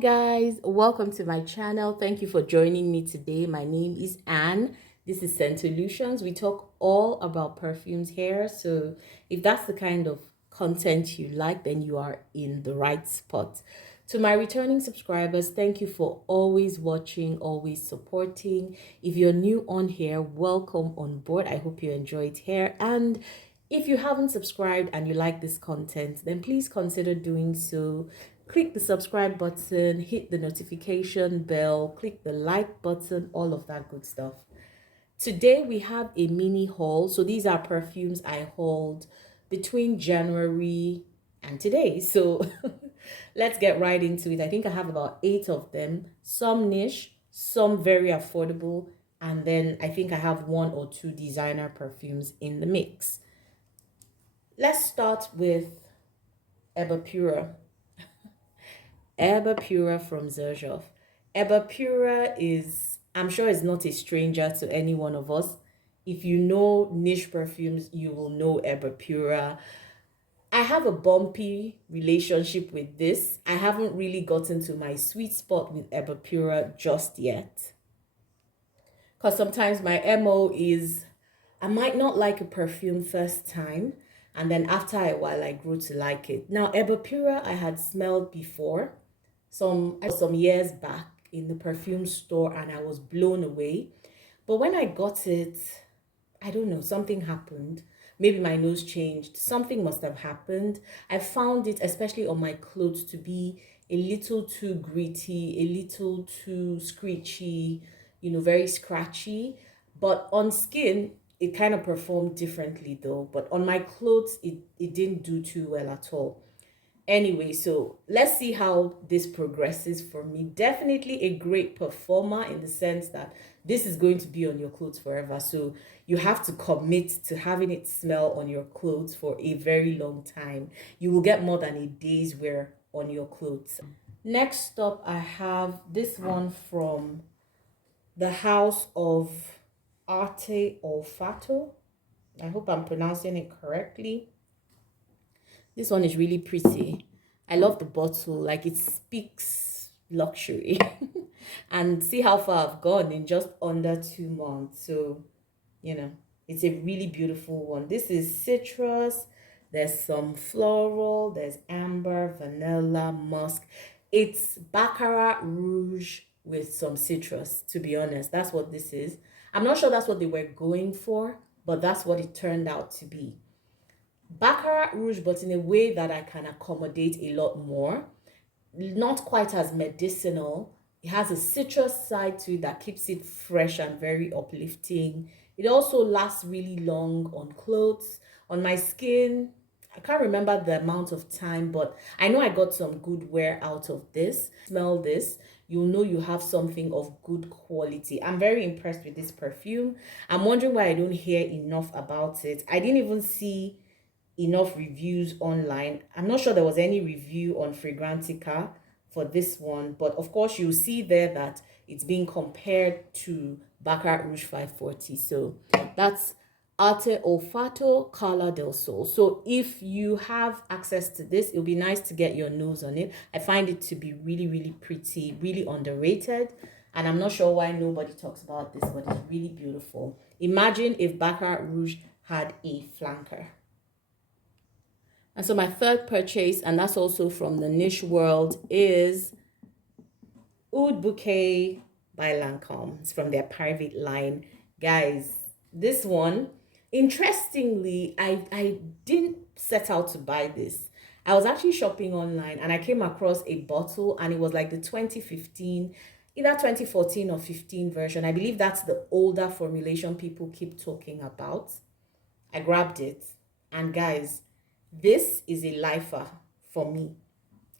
guys, welcome to my channel. Thank you for joining me today. My name is Anne. This is Scent Solutions. We talk all about perfumes here. So if that's the kind of content you like, then you are in the right spot. To my returning subscribers, thank you for always watching, always supporting. If you're new on here, welcome on board. I hope you enjoy it here. And if you haven't subscribed and you like this content, then please consider doing so. Click the subscribe button, hit the notification bell, click the like button, all of that good stuff. Today we have a mini haul. So these are perfumes I hauled between January and today. So let's get right into it. I think I have about 8 of them, some niche, some very affordable, and then I think I have 1 or 2 designer perfumes in the mix. Let's start with Eber Pura. Eber Pura from Xerjoff. Eber Pura is, I'm sure, is not a stranger to any one of us. If you know niche perfumes, you will know Eber Pura. I have a bumpy relationship with this. I haven't really gotten to my sweet spot with Eber Pura just yet. Because sometimes my MO is, I might not like a perfume first time, and then after a while I grew to like it. Now, Eber Pura I had smelled before some years back in the perfume store, and I was blown away. But when I got it, I don't know, something happened. Maybe my nose changed. Something must have happened. I found it, especially on my clothes, to be a little too gritty, a little too screechy, very scratchy. But on skin, it kind of performed differently though. But on my clothes, it didn't do too well at all. Anyway, so let's see how this progresses for me. Definitely a great performer in the sense that this is going to be on your clothes forever. So you have to commit to having it smell on your clothes for a very long time. You will get more than a day's wear on your clothes. Next up, I have this one from the House of Arte Olfato. I hope I'm pronouncing it correctly. This one is really pretty. I love the bottle, like it speaks luxury. And see how far I've gone in just under 2 months. So, it's a really beautiful one. This is citrus. There's some floral. There's amber, vanilla, musk. It's Baccarat Rouge with some citrus, to be honest. That's what this is. I'm not sure that's what they were going for, but that's what it turned out to be. Baccarat Rouge, but in a way that I can accommodate a lot more. Not quite as medicinal. It has a citrus side to it that keeps it fresh and very uplifting. It also lasts really long on clothes. On my skin, I can't remember the amount of time, but I know I got some good wear out of this. Smell this, you'll know you have something of good quality. I'm very impressed with this perfume. I'm wondering why I don't hear enough about it. I didn't even see enough reviews online. I'm not sure there was any review on Fragrantica for this one, but of course you'll see there that it's being compared to Baccarat Rouge 540. So that's Arte Olfato Carla del Sol. So if you have access to this, it'll be nice to get your nose on it. I find it to be really, really pretty, really underrated. And I'm not sure why nobody talks about this, but it's really beautiful. Imagine if Baccarat Rouge had a flanker. And so my third purchase, and that's also from the niche world, is Oud Bouquet by Lancome. It's from their private line. Guys, this one, interestingly, I didn't set out to buy this. I was actually shopping online and I came across a bottle, and it was like the 2015, either 2014 or 15 version. I believe that's the older formulation people keep talking about. I grabbed it, and guys, this is a lifer for me.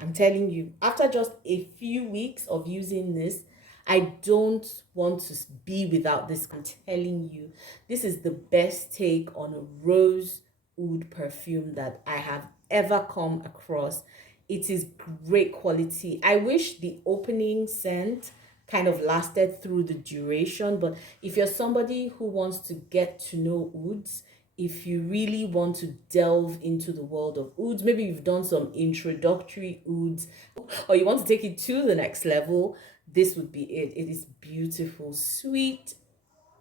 I'm telling you, after just a few weeks of using this, I don't want to be without this. I'm telling you, this is the best take on a rose oud perfume that I have ever come across. It is great quality. I wish the opening scent kind of lasted through the duration, but if you're somebody who wants to get to know ouds, if you really want to delve into the world of ouds, maybe you've done some introductory ouds, or you want to take it to the next level, this would be it. It is beautiful, sweet,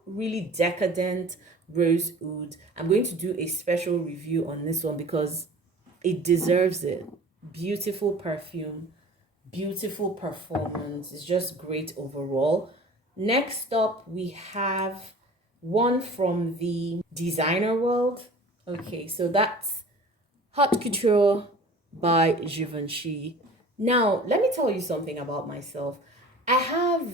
really decadent rose oud. I'm going to do a special review on this one because it deserves it. Beautiful perfume, beautiful performance. It's just great overall. Next up, we have one from the designer world. Okay, so that's Haute Couture by Givenchy. Now, let me tell you something about myself. I have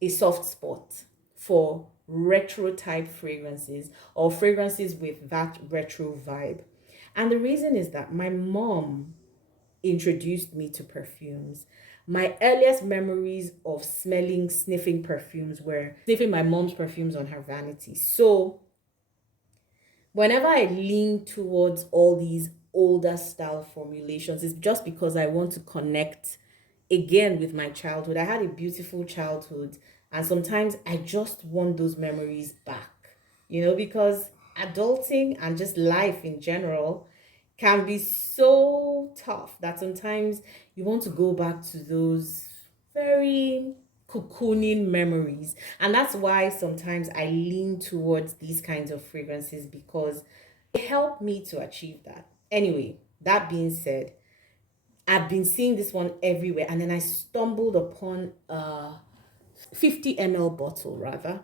a soft spot for retro type fragrances or fragrances with that retro vibe. And the reason is that my mom introduced me to perfumes. My earliest memories of smelling, sniffing perfumes were sniffing my mom's perfumes on her vanity. So whenever I lean towards all these older style formulations, it's just because I want to connect again with my childhood. I had a beautiful childhood, and sometimes I just want those memories back, because adulting and just life in general can be so tough that sometimes you want to go back to those very cocooning memories. And that's why sometimes I lean towards these kinds of fragrances because they help me to achieve that. Anyway, that being said, I've been seeing this one everywhere, and then I stumbled upon a 50 ml bottle rather.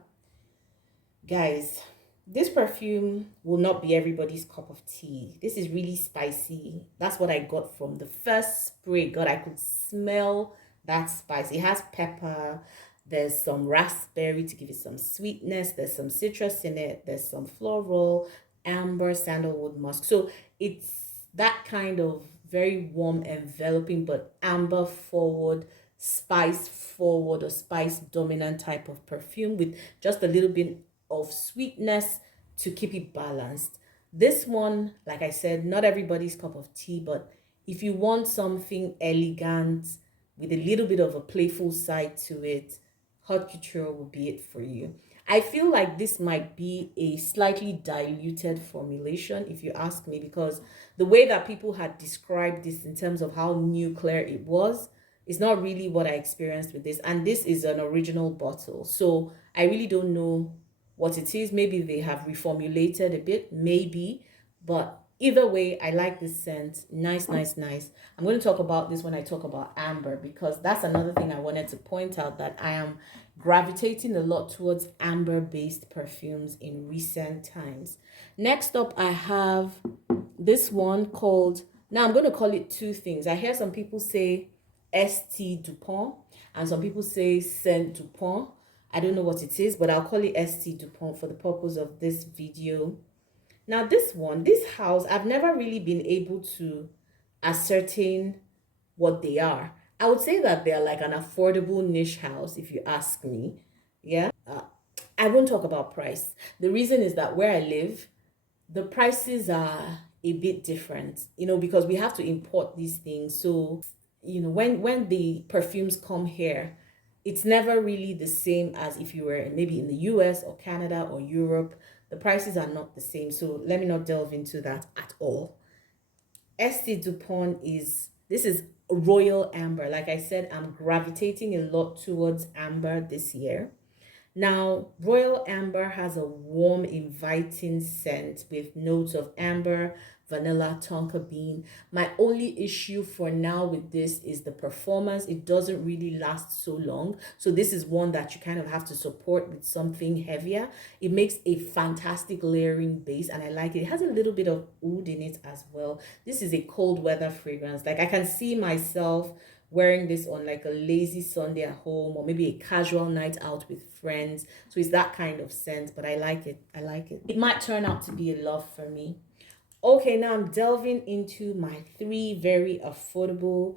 Guys, this perfume will not be everybody's cup of tea. This is really spicy. That's what I got from the first spray. God, I could smell that spice. It has pepper. There's some raspberry to give it some sweetness. There's some citrus in it. There's some floral, amber, sandalwood, musk. So it's that kind of very warm, enveloping, but amber forward, spice forward, or spice dominant type of perfume with just a little bit of sweetness to keep it balanced. This one, like I said, not everybody's cup of tea, but if you want something elegant with a little bit of a playful side to it, Haute Couture will be it for you. I feel like this might be a slightly diluted formulation, if you ask me, because the way that people had described this in terms of how nuclear it was is not really what I experienced with this. And this is an original bottle. So I really don't know what it is. Maybe they have reformulated a bit, maybe. But either way, I like this scent. Nice, nice, nice. I'm going to talk about this when I talk about amber, because that's another thing I wanted to point out, that I am gravitating a lot towards amber-based perfumes in recent times. Next up, I have this one called, now I'm going to call it two things. I hear some people say St. Dupont and some people say Saint Dupont. I don't know what it is, but I'll call it St. Dupont for the purpose of this video. Now this one, this house, I've never really been able to ascertain what they are. I would say that they're like an affordable niche house, if you ask me. Yeah. I won't talk about price. The reason is that where I live, the prices are a bit different, because we have to import these things. So, when the perfumes come here, it's never really the same as if you were maybe in the US or Canada or Europe. The prices are not the same. So let me not delve into that at all. St. Dupont this is Royal Amber. Like I said, I'm gravitating a lot towards amber this year. Now, Royal Amber has a warm, inviting scent with notes of amber, vanilla, tonka bean. My only issue for now with this is the performance. It doesn't really last so long. So this is one that you kind of have to support with something heavier. It makes a fantastic layering base, and I like it. It has a little bit of oud in it as well. This is a cold weather fragrance. Like I can see myself wearing this on like a lazy Sunday at home, or maybe a casual night out with friends. So it's that kind of scent, but I like it. I like it. It might turn out to be a love for me. Okay, now I'm delving into my three very affordable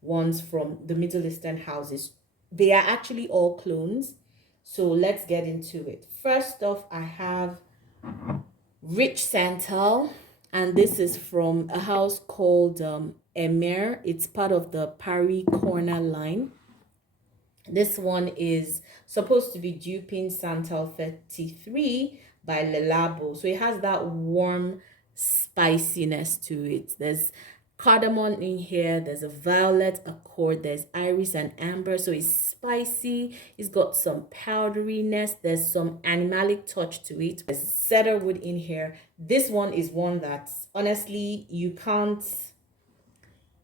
ones from the Middle Eastern houses. They are actually all clones. So let's get into it. First off, I have Rich Santal, and this is from a house called Emer. It's part of the Paris Corner line. This one is supposed to be duping Santal 33, by Le Labo. So it has that warm spiciness to it. There's cardamom in here, there's a violet accord, there's iris and amber, so it's spicy. It's got some powderiness, there's some animalic touch to it. There's cedarwood in here. This one is one that honestly you can't,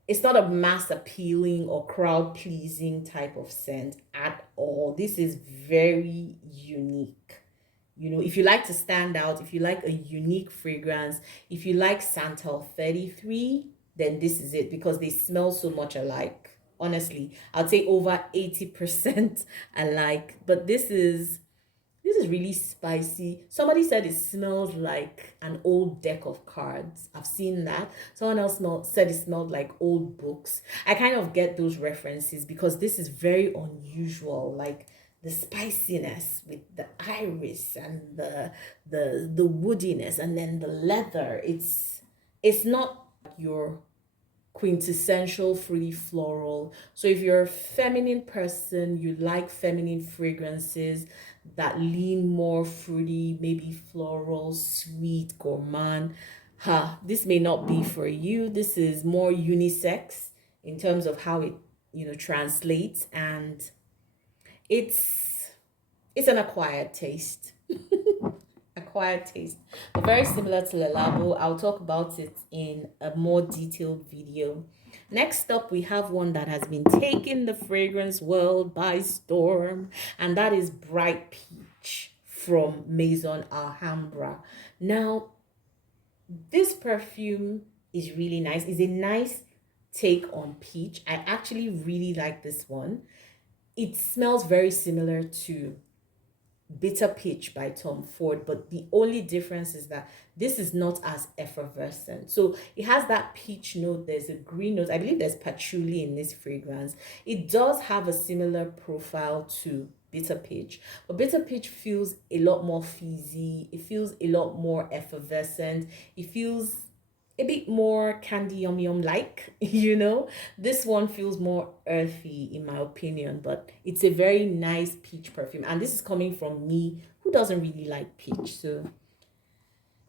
it's not a mass appealing or crowd pleasing type of scent at all. This is very unique. You know, if you like to stand out, if you like a unique fragrance, if you like Santal 33, then this is it, because they smell so much alike. Honestly, I'd say over 80% alike. But this is really spicy. Somebody said it smells like an old deck of cards. I've seen that. Someone else said it smelled like old books. I kind of get those references because this is very unusual. Like the spiciness with the iris and the woodiness and then the leather. It's not your quintessential fruity floral. So if you're a feminine person, you like feminine fragrances that lean more fruity, maybe floral, sweet, gourmand, this may not be for you. This is more unisex in terms of how it, translates, and it's it's an acquired taste. Acquired taste, but very similar to Le Labo. I'll talk about it in a more detailed video. Next up, we have one that has been taking the fragrance world by storm, and that is Bright Peach from Maison Alhambra. Now, this perfume is really nice. It's a nice take on peach. I actually really like this one. It smells very similar to Bitter Peach by Tom Ford, but the only difference is that this is not as effervescent. So it has that peach note, there's a green note. I believe there's patchouli in this fragrance. It does have a similar profile to Bitter Peach, but Bitter Peach feels a lot more fizzy. It feels a lot more effervescent. It feels a bit more candy yum yum like, This one feels more earthy in my opinion, but it's a very nice peach perfume. And this is coming from me who doesn't really like peach. So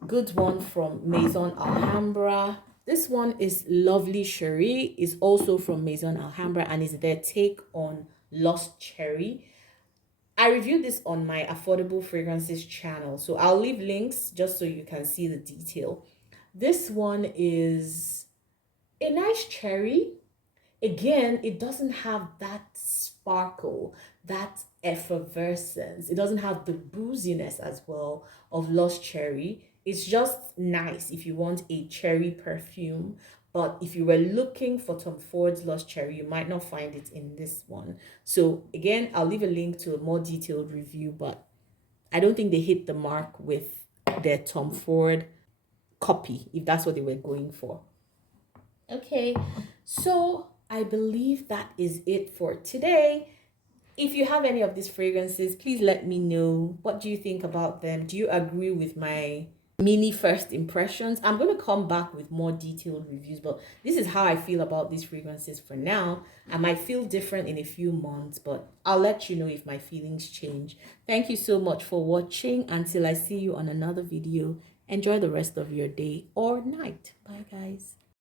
good one from Maison Alhambra. This one is Lovely Cherie, is also from Maison Alhambra and is their take on Lost Cherry. I reviewed this on my Affordable Fragrances channel, so I'll leave links just so you can see the detail. This one is a nice cherry. Again, it doesn't have that sparkle, that effervescence. It doesn't have the booziness as well of Lost Cherry. It's just nice if you want a cherry perfume. But if you were looking for Tom Ford's Lost Cherry, you might not find it in this one. So again, I'll leave a link to a more detailed review, but I don't think they hit the mark with their Tom Ford copy, if that's what they were going for. Okay, so I believe that is it for today. If you have any of these fragrances, please let me know. What do you think about them? Do you agree with my mini first impressions? I'm going to come back with more detailed reviews, but this is how I feel about these fragrances for now. I might feel different in a few months, but I'll let you know if my feelings change. Thank you so much for watching. Until I see you on another video, enjoy the rest of your day or night. Bye, guys.